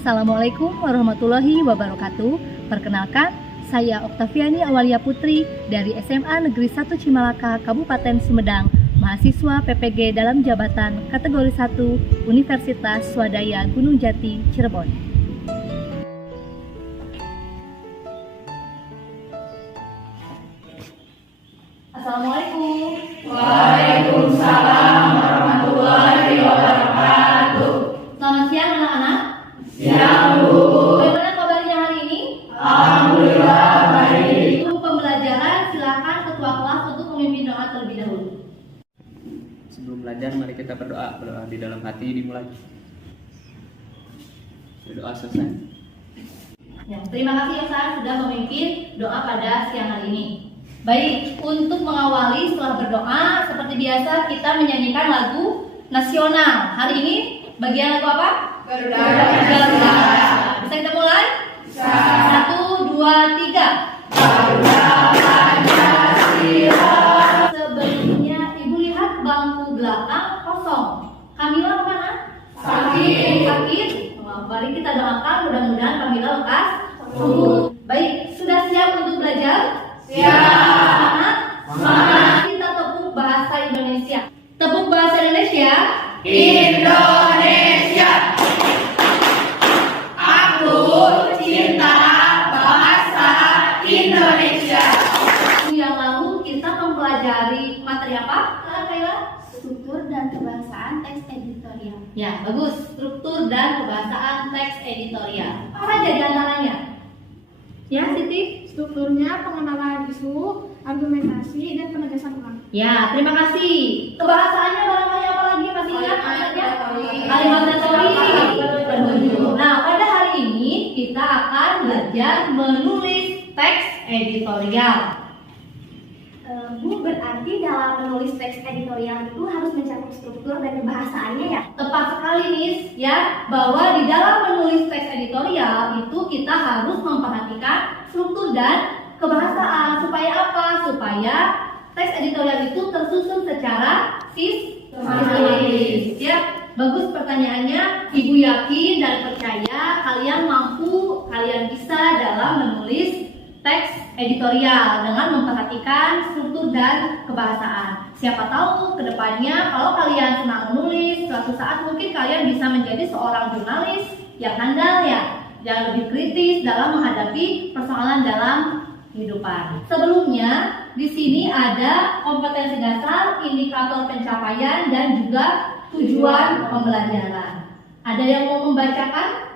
Assalamualaikum warahmatullahi wabarakatuh. Perkenalkan, saya Oktaviani Awalia Putri dari SMA Negeri 1 Cimalaka, Kabupaten Sumedang, mahasiswa PPG dalam jabatan kategori 1 Universitas Swadaya Gunung Jati, Cirebon. Assalamualaikum. Waalaikumsalam warahmatullahi wabarakatuh. Selamat siang anak-anak. Siang, Bu. Bagaimana kabarnya hari ini? Alhamdulillah baik. Untuk pembelajaran, silakan ketua kelas untuk memimpin doa terlebih dahulu. Sebelum belajar, mari kita berdoa. Berdoa di dalam hati dimulai. Berdoa selesai. Ya, terima kasih Ustaz sudah memimpin doa pada siang hari ini. Baik, untuk mengawali setelah berdoa, seperti biasa kita menyanyikan lagu nasional. Hari ini bagian lagu apa? Garuda. Garuda. Bisa kita mulai? Bisa. 1, 2, 3. Garuda Pancasila. Sebelumnya Ibu lihat bangku belakang kosong. Kamila kemana? Sakit. Mari kita doakan mudah-mudahan Kamila lekas sembuh. Baik, sudah siap untuk belajar? Siap. Semangat. Kita tepuk bahasa Indonesia. Tepuk bahasa Indonesia. Indonesia. Aku cinta bahasa Indonesia. Minggu yang lalu kita mempelajari materi apa? Kayla? Struktur dan kebahasaan teks editorial. Ya, bagus. Struktur dan kebahasaan teks editorial. Apa saja di antaranya? Ya, Siti? Strukturnya pengenalan isu, argumentasi, dan penegasan ulang. Ya, terima kasih. Kebahasaannya barangkali apa lagi? Masih ingat maksudnya? Kalimat retori. Nah, pada hari ini kita akan belajar menulis teks editorial. Bu, berarti dalam menulis teks editorial itu harus mencakup struktur dan kebahasaannya ya? Tepat sekali, Nis, ya, bahwa di dalam menulis teks editorial itu kita harus memperhatikan struktur dan kebahasaan. Supaya apa? Supaya teks editorial itu tersusun secara sistematis. Ya, bagus pertanyaannya. Ibu yakin dan percaya kalian mampu, kalian bisa dalam menulis teks editorial dengan memperhatikan struktur dan kebahasaan. Siapa tahu kedepannya kalau kalian senang menulis, suatu saat mungkin kalian bisa menjadi seorang jurnalis yang handal ya, yang lebih kritis dalam menghadapi persoalan dalam kehidupan. Sebelumnya di sini ada kompetensi dasar, indikator pencapaian, dan juga tujuan pembelajaran. Ada yang mau membacakan?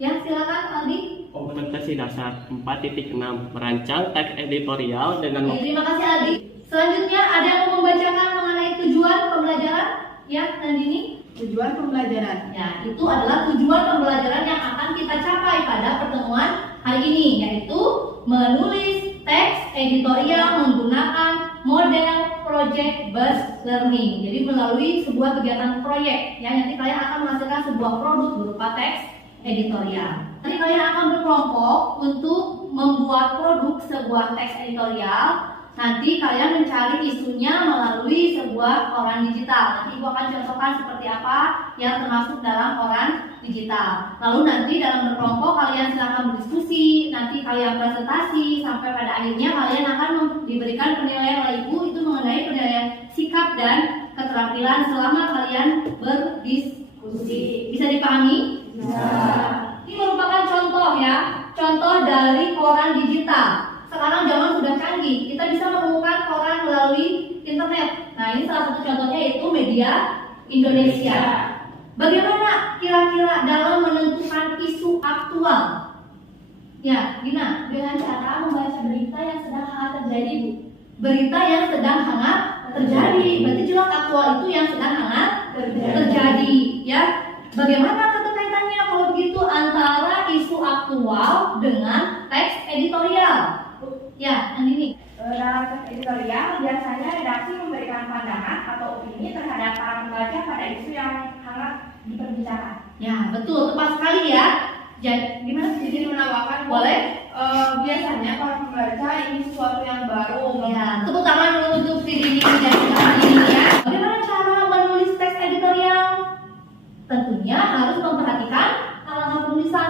Ya, silakan Aldi. Kompetensi dasar 4.6 merancang teks editorial dengan Oke, terima kasih Aldi. Selanjutnya ada yang mau membacakan mengenai tujuan pembelajaran? Ya, Nandini. Tujuan pembelajaran. Ya, itu adalah tujuan pembelajaran yang akan kita capai pada pertemuan hari ini, yaitu menulis teks editorial menggunakan model project based learning. Jadi melalui sebuah kegiatan proyek yang nanti kalian akan menghasilkan sebuah produk berupa teks editorial. Nanti kalian akan berkelompok untuk membuat produk sebuah teks editorial. Nanti kalian mencari isunya melalui sebuah koran digital. Nanti Ibu akan contohkan seperti apa yang termasuk dalam koran digital. Lalu nanti dalam berkelompok kalian silakan berdiskusi, nanti kalian presentasi, sampai pada akhirnya kalian akan diberikan penilaian oleh Ibu itu mengenai penilaian sikap dan keterampilan selama kalian berdiskusi. Bisa dipahami? Ini merupakan contoh ya, contoh dari koran digital. Sekarang zaman sudah canggih, kita bisa menemukan koran melalui internet. Nah, ini salah satu contohnya yaitu Media Indonesia. Bagaimana kira-kira dalam menentukan isu aktual? Ya, Gina, Dengan cara membaca berita yang sedang hangat terjadi, Bu. berita yang sedang hangat terjadi. Berarti jelas aktual itu yang sedang hangat terjadi. Ya, bagaimana keterkaitannya kalau begitu antara isu aktual dengan teks editorial? Ya, Andini. Dalam teks editorial, biasanya redaksi memberikan pandangan atau opini terhadap para pembaca pada isu yang hangat diperbicarakan. Ya, betul, tepat sekali ya. Jadi, gimana? Jadi menambahkan, Boleh? biasanya para pembaca ingin sesuatu yang baru. Ya, tepuk tangan dulu untuk si Dini dan Andini ya. Bagaimana cara menulis teks editorial? Tentunya harus memperhatikan halaman penulisan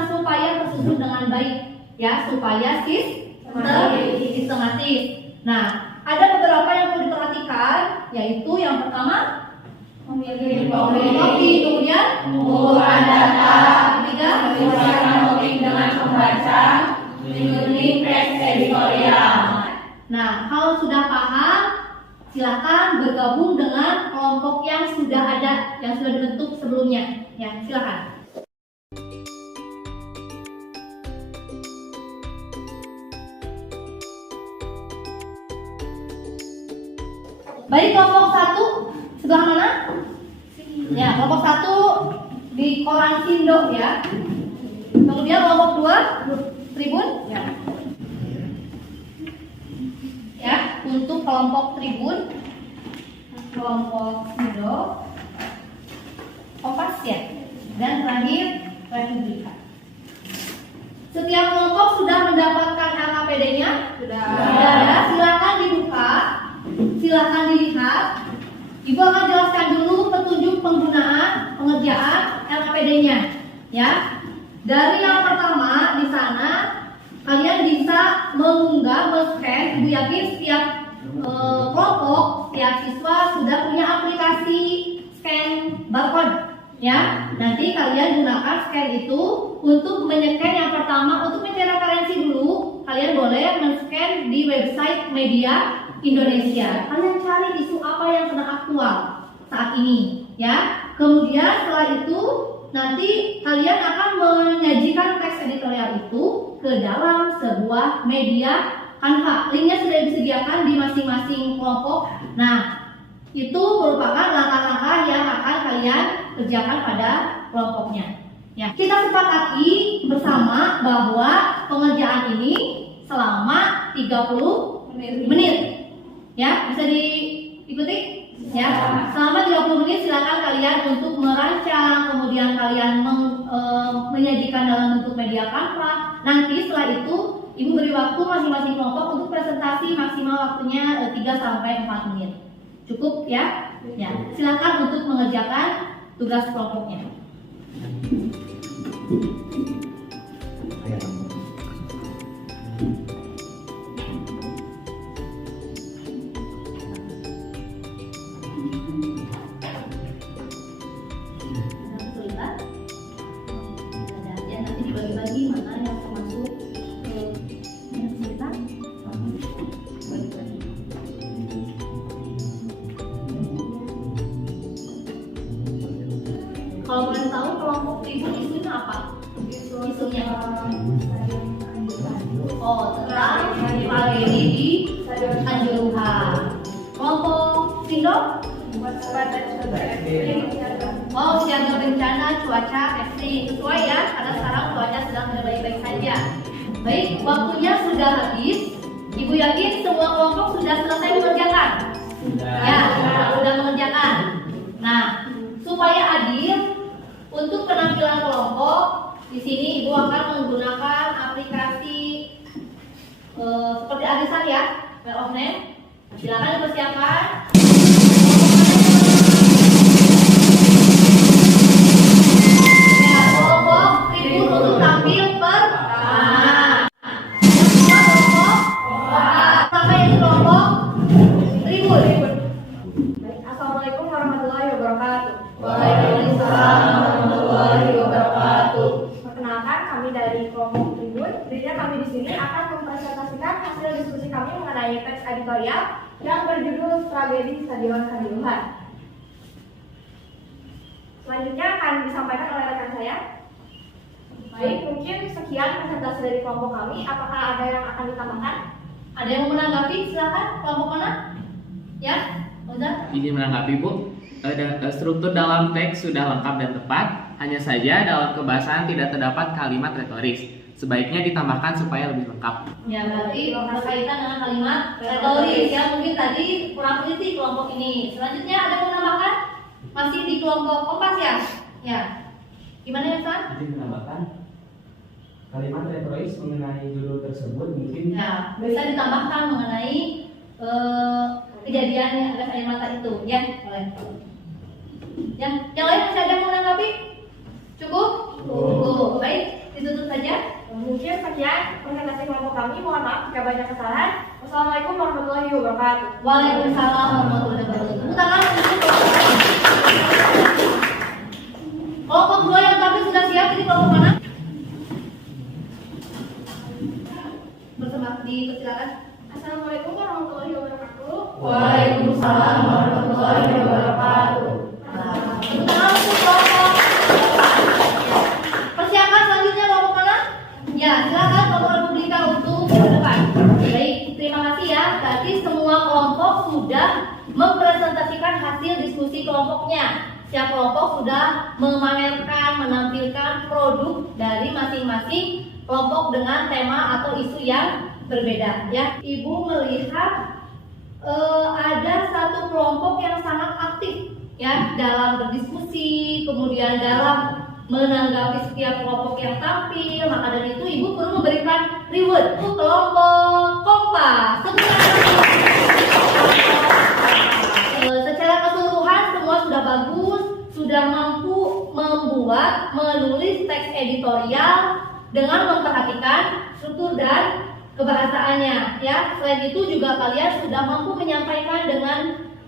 ya, supaya sistematis. Nah, ada beberapa yang perlu diperhatikan, yaitu yang pertama memilih topik, kemudian mengumpulkan data, ketiga menyesuaikan topik dengan pembaca, menyusun teks editorial. Nah, kalau sudah paham, silakan bergabung dengan kelompok yang sudah ada, yang sudah dibentuk sebelumnya. Ya, silakan. Baik, kelompok 1 sebelah mana? Ya, kelompok 1 di koran Sindo ya. Kemudian kelompok 2 Tribun ya. Ya, untuk kelompok Tribun, kelompok Sindo, Kompas ya, dan terakhir Republika. Setiap kelompok sudah mendapatkan LKPD-nya? Sudah. Silakan dibuka, silakan dilihat. Ibu akan jelaskan dulu petunjuk penggunaan pengerjaan LKPD-nya, ya. Dari yang pertama di sana kalian bisa mengunggah, men-scan. Ibu yakin setiap kelompok, setiap siswa sudah punya aplikasi scan barcode, ya. Nanti kalian gunakan scan itu untuk men-scan yang pertama. Untuk mencari referensi dulu, kalian boleh men-scan di website Media Indonesia. Kalian cari isu apa yang sedang aktual saat ini, ya. Kemudian setelah itu nanti kalian akan menyajikan teks editorial itu ke dalam sebuah media Canva. Linknya sudah disediakan di masing-masing kelompok. Nah, itu merupakan langkah-langkah yang akan kalian kerjakan pada kelompoknya. Ya, kita sepakati bersama bahwa pengerjaan ini selama 30 menit. Ya, bisa diikuti? Ya, selama 30 menit silakan kalian untuk merancang, kemudian kalian menyajikan dalam bentuk media Canva. Nanti setelah itu Ibu beri waktu masing-masing kelompok untuk presentasi, maksimal waktunya 3 sampai 4 menit. Cukup ya? Ya, silakan untuk mengerjakan tugas kelompoknya. Nanti dibagi-bagi mana yang termasuk kesulitan. Kalau boleh tahu kelompok Tribun isunya apa? Isunya tentang tragedi di Kanjuruhan. Kelompok Sindo siaga bencana cuaca ekstrim. Sesuai ya, karena sekarang cuaca sedang tidak baik-baik saja. Baik, waktunya sudah habis. Ibu yakin semua kelompok sudah selesai mengerjakan? Ya, sudah mengerjakan. Nah, supaya adil untuk penampilan kelompok, di sini Ibu akan menggunakan aplikasi seperti arisan ya, Well of Name. Silakan dipersiapkan. Kelompok Tribun untuk tampil pertama. Yang kedua kelompok sama yang kelompok Tribun. Assalamualaikum warahmatullahi wabarakatuh. Waalaikumsalam warahmatullahi wabarakatuh. Perkenalkan, kami dari kelompok Tribun. Jadi kami di sini akan mempresentasikan hasil diskusi kami mengenai teks editorial yang berjudul Tragedi Stadion Kanjuruhan. Selanjutnya akan disampaikan oleh rekan saya. Baik, mungkin sekian presentasi dari kelompok kami. Apakah ada yang akan ditambahkan? Ada yang mau menanggapi? Silakan. Kelompok mana? Ya, Ustaz. Izin menanggapi Bu. Struktur dalam teks sudah lengkap dan tepat. Hanya saja dalam kebahasaan tidak terdapat kalimat retoris. Sebaiknya ditambahkan supaya lebih lengkap. Ya, berarti berkaitan dengan kalimat retoris ya, mungkin tadi kurang teliti kelompok ini. Selanjutnya ada yang menambahkan? Masih di kelompok Kompas ya? Ya. Gimana ya, Ustaz? Izin menambahkan kalimat retoris mengenai judul tersebut mungkin Ya, bisa ditambahkan mengenai kejadian yang gas air mata itu, ya, boleh. Yang lain masih ada yang mau menanggapi? Cukup? Cukup. Baik, ditutup saja. Mungkin sekian presentasi kelompok kami. Mohon maaf jika banyak kesalahan. Wassalamualaikum warahmatullahi wabarakatuh. Waalaikumsalam warahmatullahi wabarakatuh. Tepuk tangan untuk kelompok kami. Kelompok 2 yang tampil sudah siap. Ini kelompok mana? Dipersilakan. Assalamualaikum warahmatullahi wabarakatuh. Waalaikumsalam warahmatullahi wabarakatuh. Tepuk tangan untuk kelompok. Persiapan selanjutnya kelompok mana? Ya, silakan kelompok Republika untuk ke depan. Baik, terima kasih ya. Tadi semua kelompok sudah mempresentasikan hasil diskusi kelompoknya. Setiap kelompok sudah memamerkan, menampilkan produk dari masing-masing kelompok dengan tema atau isu yang berbeda. Ya, Ibu melihat ada satu kelompok yang sangat aktif ya dalam berdiskusi, kemudian dalam menanggapi setiap kelompok yang tampil. Maka dari itu Ibu perlu memberikan reward untuk kelompok Kompas. Secara keseluruhan semua sudah bagus, sudah mampu membuat, menulis teks editorial dengan memperhatikan struktur dan kebahasaannya ya. Selain itu juga kalian sudah mampu menyampaikan dengan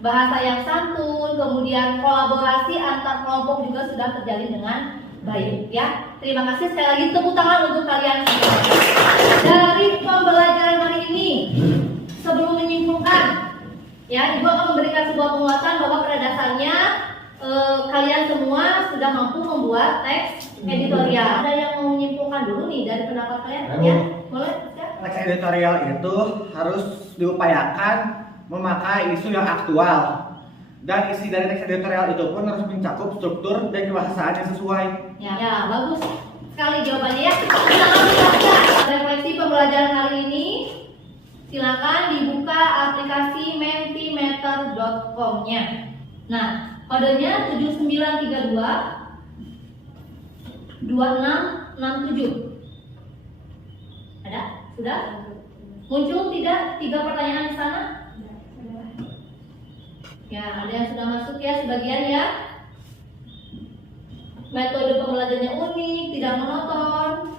bahasa yang santun, kemudian kolaborasi antar kelompok juga sudah terjalin dengan baik ya. Terima kasih sekali lagi, tepuk tangan untuk kalian semua. Dari pembelajaran hari ini, sebelum menyimpulkan ya, Ibu akan memberikan sebuah penguatan bahwa pada dasarnya kalian semua sudah mampu membuat teks editorial. Ada yang mau menyimpulkan dulu nih dari pendapat kalian? Ya, boleh? Ya. Teks editorial itu harus diupayakan memakai isu yang aktual, dan isi dari teks editorial itu pun harus mencakup struktur dan kebahasaan yang sesuai. Ya, bagus sekali jawabannya ya. Silakan dibaca refleksi pembelajaran hari ini. Silakan dibuka aplikasi mentimeter.com-nya. Nah, kodenya 7932 2667. Ada? Sudah? Muncul tidak 3 pertanyaan di sana? Ya, ada yang sudah masuk ya sebagian ya. Metode pembelajarannya unik, tidak monoton,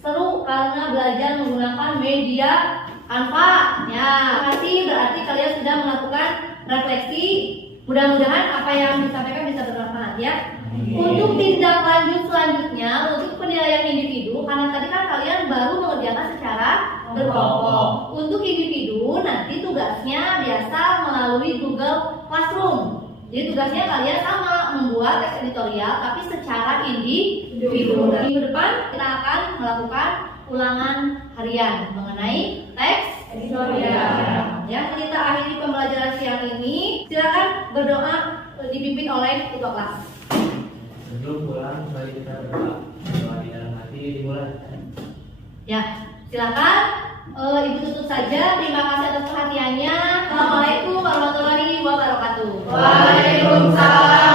seru karena belajar menggunakan media Canva. Ya, kasih berarti kalian sudah melakukan refleksi. Mudah-mudahan apa yang disampaikan bisa bermanfaat ya. Untuk tindak lanjut selanjutnya, untuk penilaian individu, karena tadi kan kalian baru mengerjakan secara berkelompok. Untuk individu nanti tugasnya biasa melalui Google Classroom. Jadi tugasnya kalian sama, membuat teks editorial tapi secara individu. Minggu depan kita akan melakukan ulangan harian mengenai teks editorial. Ya, kita akhiri pembelajaran siang ini. Silakan berdoa dipimpin oleh ketua kelas. Sebelum pulang, mari kita berdoa. Doa di dalam hati dimulai. Ya, silakan. Ibu tutup saja. Terima kasih atas perhatiannya. Assalamualaikum warahmatullahi wabarakatuh. Waalaikumsalam